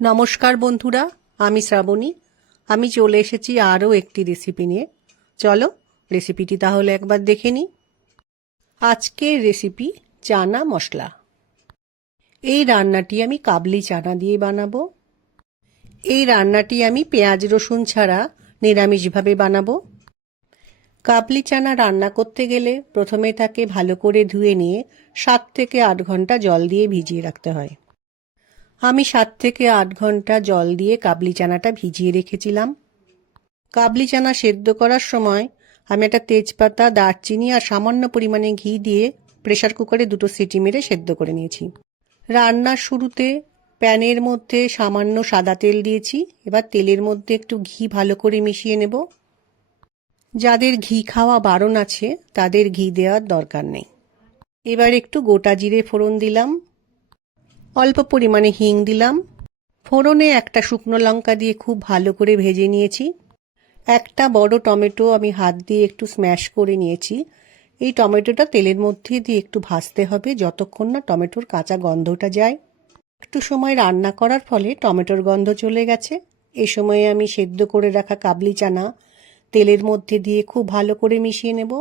নমস্কার বন্ধুরা, আমি শ্রাবণী। আমি চলে এসেছি আরও একটি রেসিপি নিয়ে। চলো রেসিপিটি তাহলে একবার দেখে নিই। আজকের রেসিপি চানা মশলা। এই রান্নাটি আমি কাবলি চানা দিয়ে বানাবো। এই রান্নাটি আমি পেঁয়াজ রসুন ছাড়া নিরামিষভাবে বানাবো। কাবলি চানা রান্না করতে গেলে প্রথমে তাকে ভালো করে ধুয়ে নিয়ে 7 থেকে 8 ঘন্টা জল দিয়ে ভিজিয়ে রাখতে হয়। আমি 7 থেকে 8 ঘন্টা জল দিয়ে কাবলি চানাটা ভিজিয়ে রেখেছিলাম। কাবলি চানা সেদ্ধ করার সময় আমি একটা তেজপাতা, দারচিনি আর সামান্য পরিমাণে ঘি দিয়ে প্রেসার কুকারে 2টো সিটি মেরে সেদ্ধ করে নিয়েছি। রান্নার শুরুতে প্যানের মধ্যে সামান্য সাদা তেল দিয়েছি। এবার তেলের মধ্যে একটু ঘি ভালো করে মিশিয়ে নেব। যাদের ঘি খাওয়া বারণ আছে তাদের ঘি দেওয়ার দরকার নেই। এবার একটু গোটা জিরে ফোড়ন দিলাম, অল্প পরিমাণে হিং দিলাম। ফোড়নে একটা শুকনো লঙ্কা দিয়ে খুব ভালো করে ভেজে নিয়েছি। একটা বড় টমেটো আমি হাত দিয়ে একটু স্ম্যাশ করে নিয়েছি। এই টমেটোটা তেলের মধ্যে দিয়ে একটু ভাজতে হবে যতক্ষণ না টমেটোর কাঁচা গন্ধটা যায়। একটু সময় রান্না করার ফলে টমেটোর গন্ধ চলে গেছে। এই সময়ে আমি সেদ্ধ করে রাখা কাবলি চানা তেলের মধ্যে দিয়ে খুব ভালো করে মিশিয়ে নেব।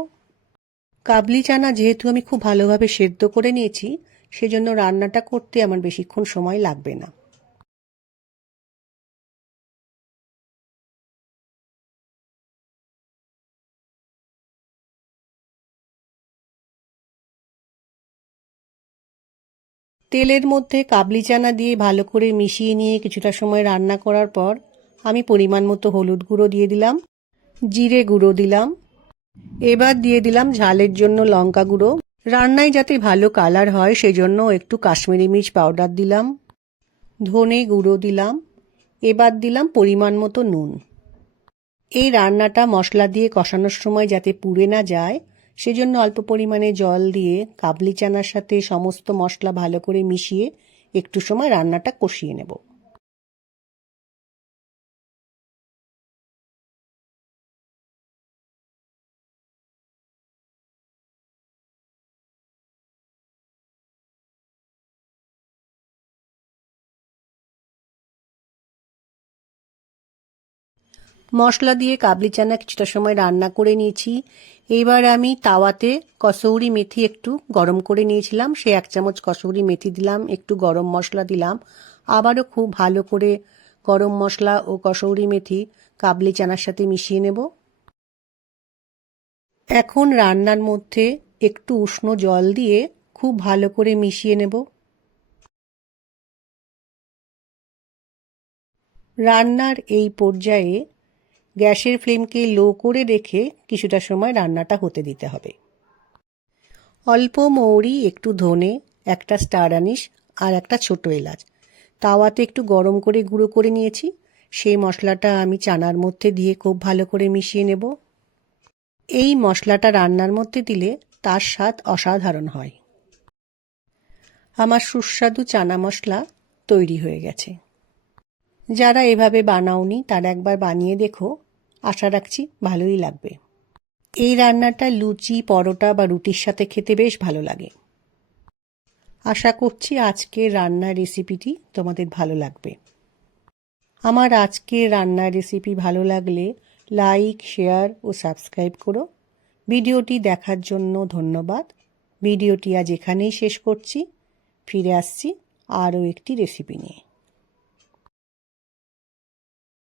কাবলি চানা যেহেতু আমি খুব ভালোভাবে সেদ্ধ করে নিয়েছি, সেজন্য রান্নাটা করতে আমার বেশিক্ষণ সময় লাগবে না। তেলের মধ্যে কাবলি চানা দিয়ে ভালো করে মিশিয়ে নিয়ে কিছুটা সময় রান্না করার পর আমি পরিমাণ মতো হলুদ গুঁড়ো দিয়ে দিলাম, জিরে গুঁড়ো দিলাম। এবার দিয়ে দিলাম ঝালের জন্য লঙ্কা গুঁড়ো। রান্নায় যাতে ভালো কালার হয় সেজন্য একটু কাশ্মীরি মির্চ পাউডার দিলাম, ধনে গুঁড়ো দিলাম। এবার দিলাম পরিমাণ মতো নুন। এই রান্নাটা মশলা দিয়ে কষানোর সময় যাতে পুড়ে না যায় সেজন্য অল্প পরিমাণে জল দিয়ে কাবলি চানার সাথে সমস্ত মশলা ভালো করে মিশিয়ে একটু সময় রান্নাটা কষিয়ে নেব। মশলা দিয়ে কাবলি চানা কিছুটা সময় রান্না করে নিয়েছি। এইবার আমি তাওয়াতে কসৌরি মেথি একটু গরম করে নিয়েছিলাম, সে 1 চামচ কসৌরি মেথি দিলাম, একটু গরম মশলা দিলাম। আবারও খুব ভালো করে গরম মশলা ও কসৌরি মেথি কাবলি চানার সাথে মিশিয়ে নেব। এখন রান্নার মধ্যে একটু উষ্ণ জল দিয়ে খুব ভালো করে মিশিয়ে নেব। রান্নার এই পর্যায়ে গ্যাসের ফ্লেমকে লো করে রেখে কিছুটা সময় রান্নাটা হতে দিতে হবে। অল্প মৌরি, একটু ধনে, একটা স্টার আনিস আর একটা ছোট এলাচ তাওয়াতে একটু গরম করে গুঁড়ো করে নিয়েছি। সেই মশলাটা আমি চানার মধ্যে দিয়ে খুব ভালো করে মিশিয়ে নেব। এই মশলাটা রান্নার মধ্যে দিলে তার স্বাদ অসাধারণ হয়। আমার সুস্বাদু চানা মশলা তৈরি হয়ে গেছে। যারা এভাবে বানাওনি তারা একবার বানিয়ে দেখো, আশা রাখছি ভালোই লাগবে। এই রান্নাটা লুচি, পরোটা বা রুটির সাথে খেতে বেশ ভালো লাগে। আশা করছি আজকের রান্নার রেসিপিটি তোমাদের ভালো লাগবে। আমার আজকের রান্নার রেসিপি ভালো লাগলে লাইক, শেয়ার ও সাবস্ক্রাইব করো। ভিডিওটি দেখার জন্য ধন্যবাদ। ভিডিওটি আজ এখানেই শেষ করছি। ফিরে আসছি আরও একটি রেসিপি নিয়ে।